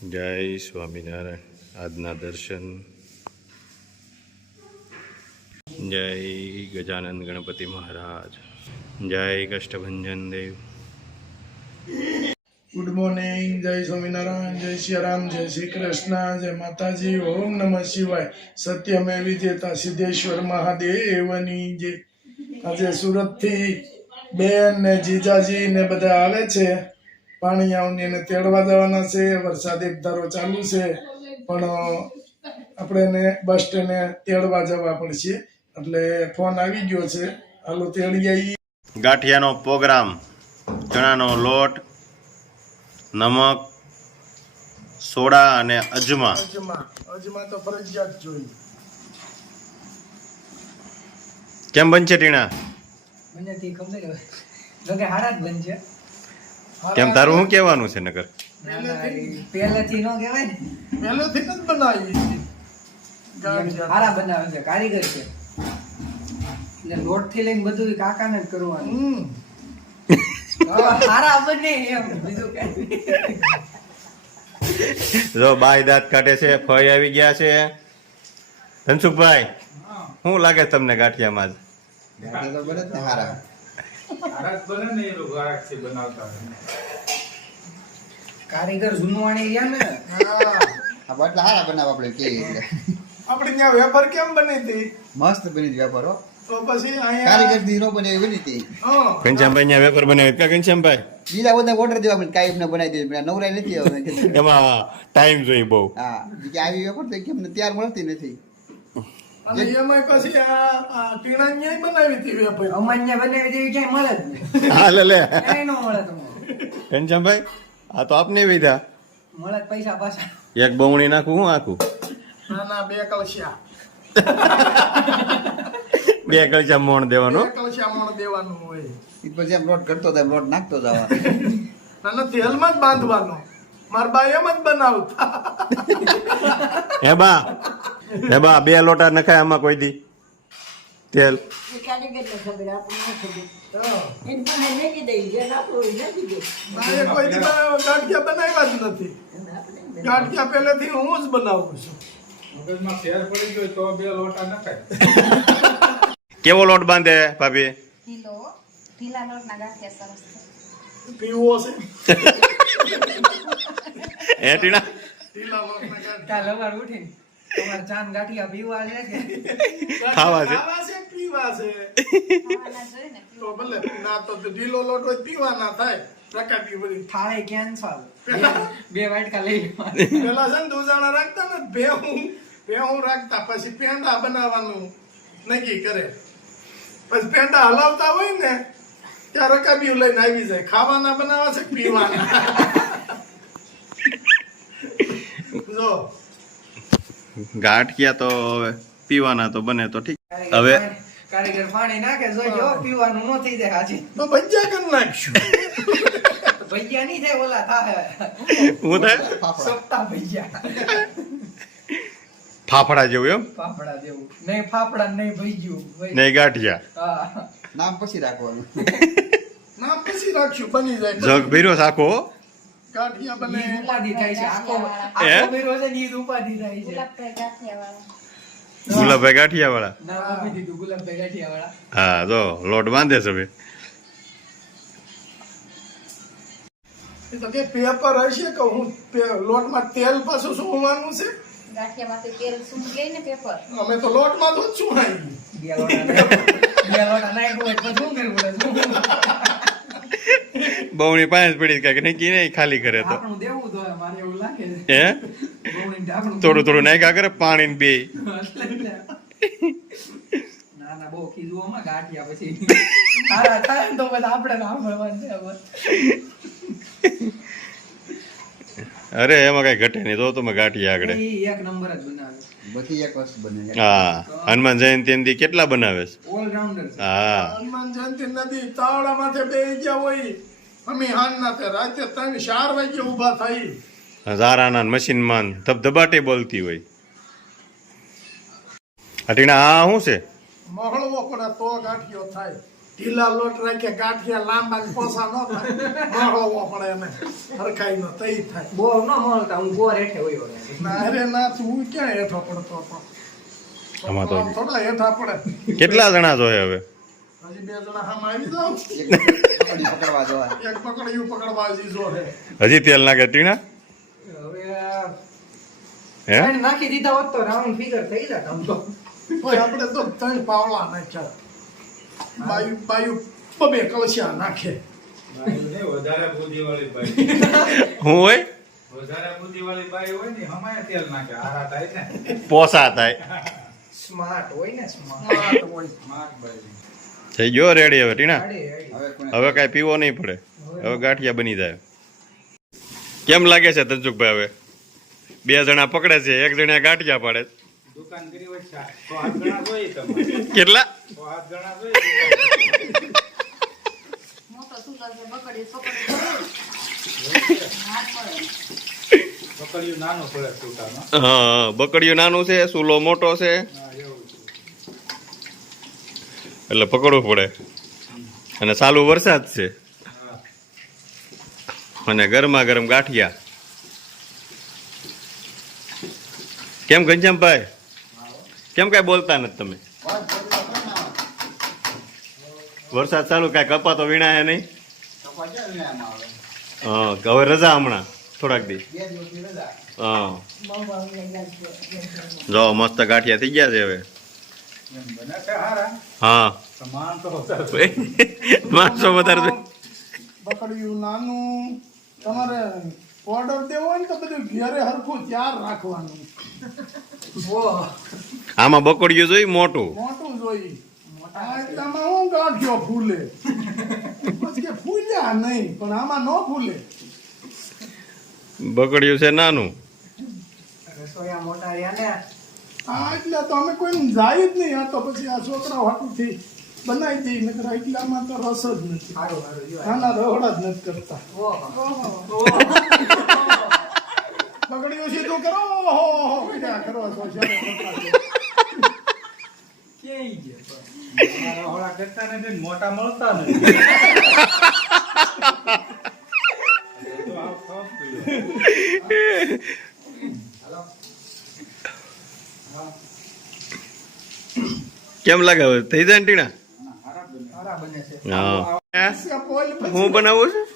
જય સ્વામિનારાયણ. આજના દર્શન. જય ગજાનંદ ગણપતિ મહારાજ. જય કષ્ટભંજન દેવ. Good morning. જય સ્વામિનારાયણ. જય શ્રી રામ. જય શ્રી કૃષ્ણ. જય માતાજી. ઓમ નમઃ શિવાય. સત્યમેવ વિજેતા સિદ્ધેશ્વર મહાદેવની જય. આજે સુરત થી બેન ને જીજાજી ને બધા આવે છે. પાણીયાઓને એને તેડવા જવાના છે. વરસાદ એક ધારો ચાલુ છે પણ આપણે બસ સ્ટેન્ડે તેડવા જવા પડશે એટલે ફોન આવી ગયો છે. હાલો તેડી આવી. ગાંઠિયાનો પ્રોગ્રામ. ચણાનો લોટ, નમક, સોડા અને અજમા. અજમા તો ફરજિયાત જોઈએ. કેમ બનશે ટીણા? કેમ તારું શું કહેવાનું છે નગર? પહેલેથી નો કહેવાય ને, પહેલેથી જ બનાવી હારા બનાવે છે, કારીગર છે. એટલે લોટ થી લઈને બધું કાકાને જ કરવાનું. હારા બને એમ, બીજું કઈ. જો બાય દાંત કાઢે છે, ફઈ આવી ગયા છે. ધનસુખભાઈ, શું લાગે તમને ગાંઠિયામાં? કારીગર જૂનવાણી રહ્યા ને, એટલે હારા બનાવ આપણે કે આપણે ત્યાં વેપાર કેમ બની હતી? મસ્ત બની વેપારો. તો પછી અહીંયા કારીગર થી નો બને બની હતી. ઘનશ્યામભાઈ અહીંયા વેપાર બનાવે કા? ઘનશ્યામભાઈ બીજા બધા ઓર્ડર દેવા મને કાઈ ને બનાવી દે. નવરાઈ નથી હવે. એમાં ટાઈમ જોઈએ બહુ. હા, કે આવી વેપાર તો કેમ ને તૈયાર મળતી નથી. અને એમાં પછી આ ટીણા ન્યાય બનાવી હતી વેપાર. અમાન્ય બનાવી દેવી ક્યાંય મળે જ નહીં. હા લે ક્યાંય ન મળે તમને. ઘનશ્યામભાઈ, આ તો આપને વિધા. મળે જ પૈસા પાછા. એક બમણી નાખું હું આખું? નાના બે કળશિયા. બે કળશા મોણ દેવાનું. બે કળશિયા મોણ દેવાનું હોય. ઈ પછી એમ લોટ કરતો જાય, લોટ નાખતો જવા. નાના તેલમાં જ બાંધવાનો. મારા બા એમ જ બનાવતા. હે બા બે લોટા નખાય આમાં કોઈ દી તેલ? બાએ કોઈ દી ગાંઠિયા બનાવ્યા જ નથી. ગાંઠિયા પહેલેથી હું જ બનાવું છું. કેવો લોટ બાંધે ભાભી? ઢીલા લોટના ગાંઠિયા સરસ થાય. પીવો છે હે ટીણા? ઢીલા લોટના ગાંઠિયા. કાલ સવાર ઉઠીને તમારે ચાંદ ગાંઠિયા પીવા લે છે. ખાવા છે. ખાવા છે પીવા છે. ખાવાના જોઈએ ને. તો ભલે ના તો ઢીલો લોટ હોય પીવા ના થાય. પ્રકાટી બધી થાળે કેન્સલ. બે વાટકા લઈ લેવા. પેલા છે ને દુજાણા રાખતા ને ભેહું રાખતા. પછી પેંડા બનાવવાનું નક્કી કરે. પછી પેંડા હલાવતા હોય ને ત્યાં રકાબીયું લઈને આવી જાય. ખાવાના બનાવવા છે કે પીવાના? જો ગાંઠિયા તો પીવાના તો બને તો ઠીક. હવે કારીગર પાણી નાખે જોઈજો પીવાનું ન થઈ જાય. હાજી તો ભજીયા કરી નાખશું. ભૈયા નહીં થાય, ઓલા થાય હું થાય સપ્તાહ ભૈયા. ફાફડા જેવું એમ? ફાફડા જેવું નહીં, ફાફડા નહીં ભૈયું. નહીં ગાંઠિયા. હા, નામ પછી રાખવાનું. ના પછી રાખશું બની જાય. જગ ભીરો સાખો. ગાંઠિયા બને. ઈ ઉપાધિ થાય છે. આખો હે? બેરો છે ને ઈ ઉપાધિ થાય છે. ગુલાબભાઈ ગાંઠિયાવાળા. ગુલાબભાઈ ગાંઠિયા વાળા. નામ આપી દીધું ગુલાબભાઈ ગાંઠિયાવાળા. હા જો લોટ બાંધે છે હવે. એ તો કે પેપર હશે કે હું લોટમાં તેલ પાછું સુવાનું છે. ગાંઠિયામાંથી તેલ સૂંઘ લઈને પેપર. અમે તો લોટમાં તો જ સુહાઈ. બે લોટા નાખ્યું હોય તો શું કરવું પડે? બહુની પાંચ પડી કાંઈક નહીં નહીં ખાલી કરે તો આપણું દેવું તો મારે એવું લાગે છે. હે બહુની ઢાંકણું થોડું થોડું નાખ્યા કરે પાણી બે. ના ના બહુ કીધું આમાં ગાંઠિયા પછી સારા થાય ને તો બધા આપણે સાંભળવાનું છે હવે. અરે એમાં કઈ ઘટે નહીં. તો તમે ગાંઠિયા આગળ. ઈ એક નંબર જ બનાવે. બધી એક વસ્તુ બને. હા હનુમાન જયંતિ એમ દી કેટલા બનાવે છે? ઓલરાઉન્ડર છે. હા હનુમાન જયંતિ નદી તાવડા માથે બેહી ગયા હોય. અમે હાંજના તે રાતે 3-4 વાગે ઊભા થઈ. ઝારાના મશીનમાં ધબધબાટી બોલતી હોય. અટીણા આ શું છે? મહળવો પડે તો ગાંઠિયો થાય. ઢીલા લોટ રાખે ગાંઠિયા લાંબા ને પોસા ન થાય મળવો પડે એને હરખાઈ નો તઈ થાય બહુ ન મળતા હું બોર હેઠે હોય ના અરે ના તું ક્યાં હેઠો પડતો હતો આમાં તો થોડા હેઠા પડે કેટલા જણા જોઈએ હવે હજી 2 જણા હામ આવી જાવ પકડી પકડવા જવા એક પકડ્યું પકડવા જીજો હે હજી તેલ નાખે ટીણા હવે હે ત્રણ નાખી દીધા હોત તો રાઉન્ડ ફિગર થઈ જાત આમ તો ઓય આપણે તો 3 પાવલા નાખ્યા બાયુ બબે કળશિયા નાખે વધારે બુદ્ધિવાળી બાઈ હું હોય વધારે બુદ્ધિવાળી બાઈ હોય ને હમાય તેલ નાખે આરા થાય ને પોસા થાય સ્માર્ટ હોય ને સ્માર્ટ સ્માર્ટ હોય સ્માર્ટ બાઈ થઈ ગયો રેડી હવે ટીણા અડે અડે હવે કોને હવે કાંઈ પીવો નહીં પડે હવે ગાંઠિયા બની જાય કેમ લાગે છે ધનસુખભાઈ હવે 2 જણા પકડે છે 1 જણા ગાંઠિયા પાડે છે. દુકાન કરી હોય 7 જણા જોઈએ તમારે કેટલા 7 જણા જોઈએ મોટો ચૂલો છે બકડી પકડી હાથ પડે પકડ્યું નાનું પડે સૂટામાં હા બકડીયું નાનું છે સૂલો મોટો છે હા એવું છે. એટલે પકડવું પડે અને ચાલુ વરસાદ છે હા અને ગરમા ગરમ ગાંઠિયા કેમ ઘનશ્યામભાઈ કેમ કાંઈ બોલતા નથી તમે વરસાદ ચાલુ કાંઈ કપા તો વીણા હે નહીં હા હવે રજા હમણાં થોડાક દી હા જો મસ્ત ગાંઠિયા થઈ ગયા છે હવે એમ બને છે હારા હા તો માન તો વધારે માણસો વધારે છે. બકડ્યું નાનું તમારે ઓર્ડર દેવો હોય ને તો બધું ઘેરે હરખું તૈયાર રાખવાનું આમાં બકોડિયું જોઈ મોટું મોટું જોઈ એટલામાં હું ગાંઠિયો ફૂલે પછી કે ફૂલ્યા નહીં પણ આમાં ન ફૂલે બકોડિયું છે નાનું રસોયા મોટા રહ્યા ને હા એટલે તો અમે કોઈ જાય જ નહીં આ તો પછી આ છોકરા હાટુથી બનાવી દઈ નકર એટલામાં તો રસ જ નથી સારું સારું જો નાના રહોડા જ નથી કરતા બગડ્યું સીધું કરો ઓહો ક્યાં કરો છો ક્યાંય ગયા મારા હોળા કરતા નથી ને મોટા મળતા નથી તો આ ખપ પીડ્યો. કેમ લાગે હવે થઈ જાય ને ટીણા સારા બને છે હા બોલ પછી હું બનાવું છું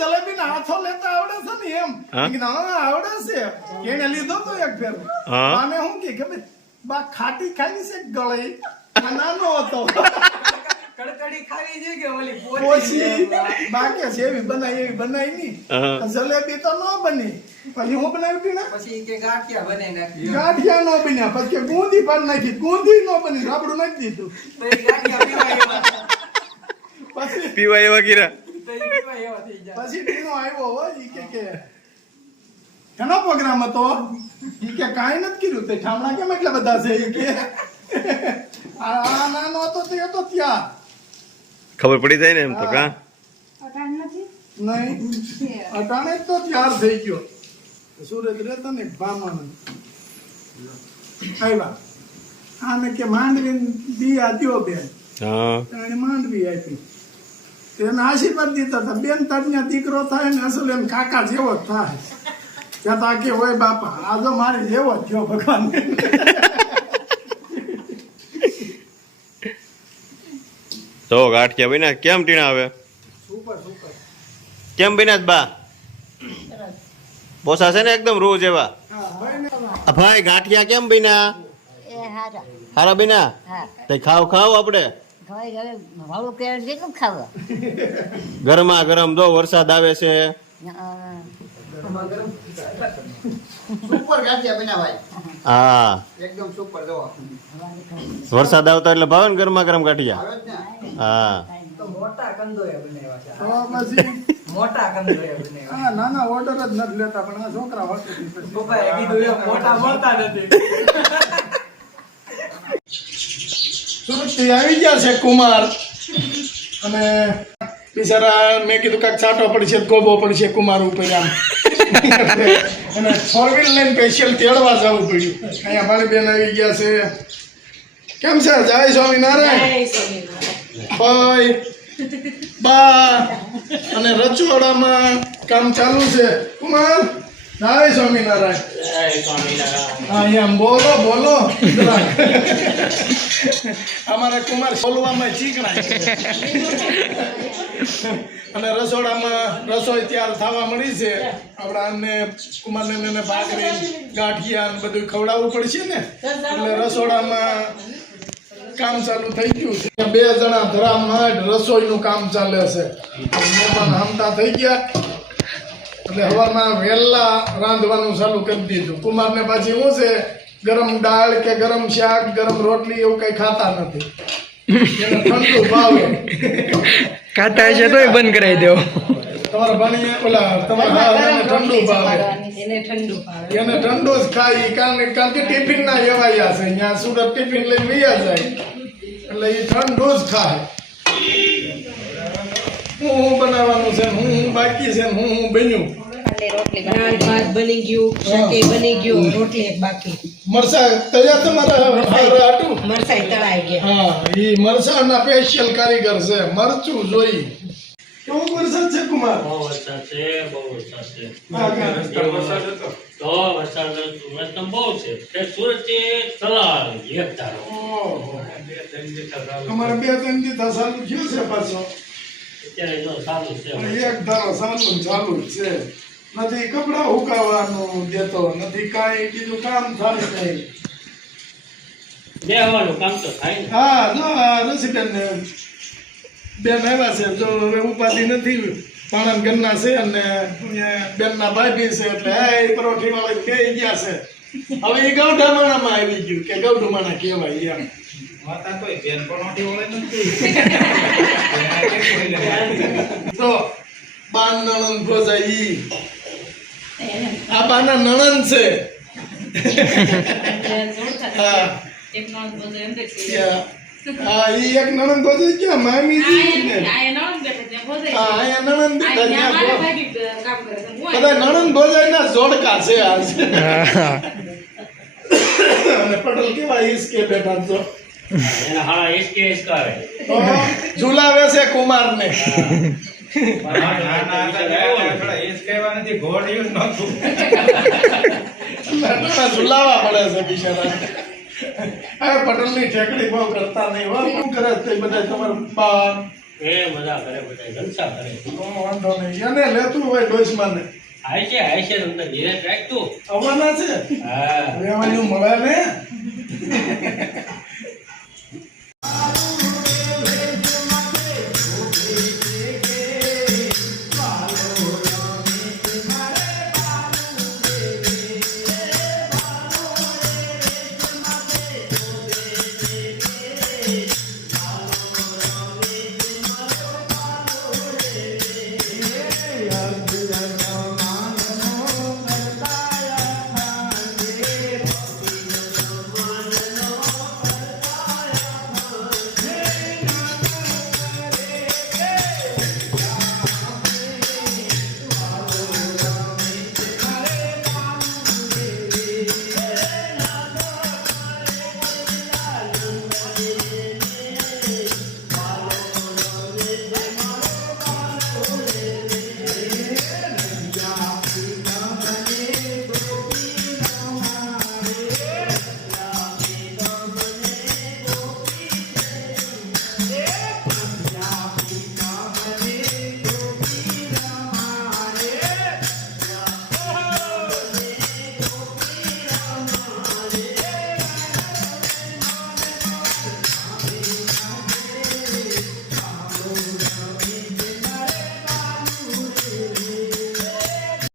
જલેબી ના હાથો લેતા આવડે છે ને એમ હા? કે ના આવડે છે એને લીધો તો એક ફેર હા. આને હું કે ભાઈ બા ખાટી ખાલી છે ગળી આ નાનો હતો કડકડી ખાવી છે કે ઓલી ઓછી બાકી છે એવી બનાવી નહીં હા. જલેબી તો ન બની પછી હું બનાવી હતી ને પછી કે ગાંઠિયા બનાવી નાખી ગાંઠિયા ન બન્યા પછી કે ગુંદી પાડી નાખી ગુંદી ન બની રાબડું નાખી દીધું તો એ ગાંઠિયા પીવા પછી પીવા એવા ગીરા તો એ પીવા એવા થઈ જાય પછી ટીનો આવ્યો હોય ઈ કે એનો પ્રોગ્રામ હતો ઈ કે કાંઈ નથી કર્યું તે ઠામણા કેમ એટલા બધા છે ઈ કે આ નાનો હતો તે હતો ત્યાં ખબર પડી જાય ને એમ તો કા અટાણ નથી નહીં અટાણે જ તો ત્યાર થઈ ગયો સુરત રહેતા ને બામણ આવ્યા આને કે માંડવી દિયા દ્યો બેન હા એને માંડવી આપી તેને આશીર્વાદ દીધા હતા બેન તારીનો દીકરો થાય ને અસલ એમ કાકા જેવો જ થાય ત્યાં તા કે હોય બાપા આ તો મારે જેવો જ થયો ભગવાન તો ગાંઠિયા બન્યા કેમ ટીણા હવે સુપર સુપર કેમ બન્યા જ બા પોસા છે ને એકદમ રૂ જેવા આ ભાઈ ગાંઠિયા કેમ બન્યા એ હારા હારા બન્યા હા તે ખાવ આપણે હવે હવે મારું કેળ કેટલું ખાવા ગરમા ગરમ જો વરસાદ આવે છે સુપર ગાંઠિયા બન્યા ભાઈ હા એકદમ સુપર જો વરસાદ આવતા એટલે ભાવે ને ગરમા ગરમ ગાંઠિયા આવે જ ને હા તો મોટા કંદોયા બનાવ્યા છે તો પછી મોટા કંદોયા બનાવ્યા હા નાના ઓર્ડર જ નથી લેતા પણ આ છોકરા હોતી પછી પપ્પાએ કીધું એ મોટા મળતા નથી સુરતથી આવી ગયા છે કુમાર અને બિચારા મેં કીધું કાંઈક છાંટો પડશે ગોબો પડશે કુમાર ઉપર આમ અને 4 વ્હીલ લઈને સ્પેશિયલ તેડવા જવું પડ્યું અહીંયા મારી બેન આવી ગયા છે કેમ છે? જય સ્વામિનારાયણ. ભાઈ બા અને રચોડામાં કામ ચાલુ છે. કુમાર જય સ્વામિનારાયણ. હા એમ બોલો બોલો. અમારા કુમાર બોલવામાં ચીકણા છે. અને રસોડામાં રસોઈ તૈયાર થવા મળી છે. આપણાને કુમારને ભાખરી ગાંઠિયા ને બધું ખવડાવવું પડશે ને, એટલે રસોડામાં કામ ચાલુ થઈ ગયું છે. 2 જણા ધરામાં રસોઈનું કામ ચાલે છે. મહેમાન હામતા થઈ ગયા એટલે સવારના વહેલા રાંધવાનું ચાલુ કરી દીધું. કુમારને પાછી શું છે, ગરમ દાળ કે ગરમ શાક ગરમ રોટલી એવું કઈ ખાતા નથી. એને ઠંડુ ભાવે. ખાતા છે તોય બંધ કરાવી દેવો. તમારા ભાણી ઓલા તમારા હાહરાને ઠંડુ ભાવે. એને ઠંડુ જ ખાય. કારણ કે ટિફિન ના એવાયા છે. ત્યાં સુરત ટિફિન લઈને વયા જાય એટલે એ ઠંડુ જ ખાય. હું બનાવવાનું છે, હું બાકી છે, હું બન્યું. દાળ ભાત બની ગયું, શાકે બની ગયું, રોટલી એક બાકી. મરસા તૈયાર તમારા હાટું? મરચાઈ તળાઈ ગયા. હા, એ મરસાના સ્પેશિયલ કારીગર છે. મરચું જોઈ કેવો વરસાદ છે કુમાર? બહુ વરસાદ છે, બહુ વરસાદ છે. વરસાદ હતો. તો વરસાદ મતલબ બહુ છે. તે સુરતથી તળાવ એક ધારો. ઓહો. 2-3 દિવસ ચાલુ. અમારે 2-3 દિવસ ચાલુ થયું છે પાછો. અત્યારે જો સારું છે. એક ધારો ચાલુ જ છે. નથી કપડા હુકાવાનું દેતો, નથી કાંઈ બીજું કામ થાય નહીં. બેહવાનું કામ તો થાય ને. હા જો આ રસીબેન ને બેન આવ્યા છે. જો હવે ઉપાધિ નથી. પાણન ઘરના છે અને બેનના ભાભી છે એટલે એ પરોઠી વાળા બે ગયા છે. હવે એ ગૌઢામાણામાં આવી ગયું કે ગૌઢુમાણા કહેવાય એમ. માતા તોય બેન પણ ઓટી વળે નથી. તો બાન નણંદ ભોજાય ઈ. આ બાના નણંદ છે. હા હા ઈ એક નણંદ ભોજાય ક્યાં મામીજી ને. હા અહીંયા નણંદ બેઠા બધા નણંદ ભોજાય ના જોડકા છે આજ. અને પટેલ કેવા ઈસકે બેઠા છો. એના હાળા હિસકા આવે. તો ઝુલાવે છે કુમાર ને. નાના હતા એ જ કહેવા નથી, ઘોડિયું નહોતું. ઝુલાવા પડે છે બિચારા. આ પટેલ ની ઠેકડી બહુ કરતા નહીં. શું કરે છે બધા તમારા બા? એ બધા કરે, બધા જલસા કરે. વાંધો નહીં. એને લેતું હોય ડોશમાં ને આય છે તમને ધીરે રાખતું. આવવાના છે. હા રહેવાનું મળે ને.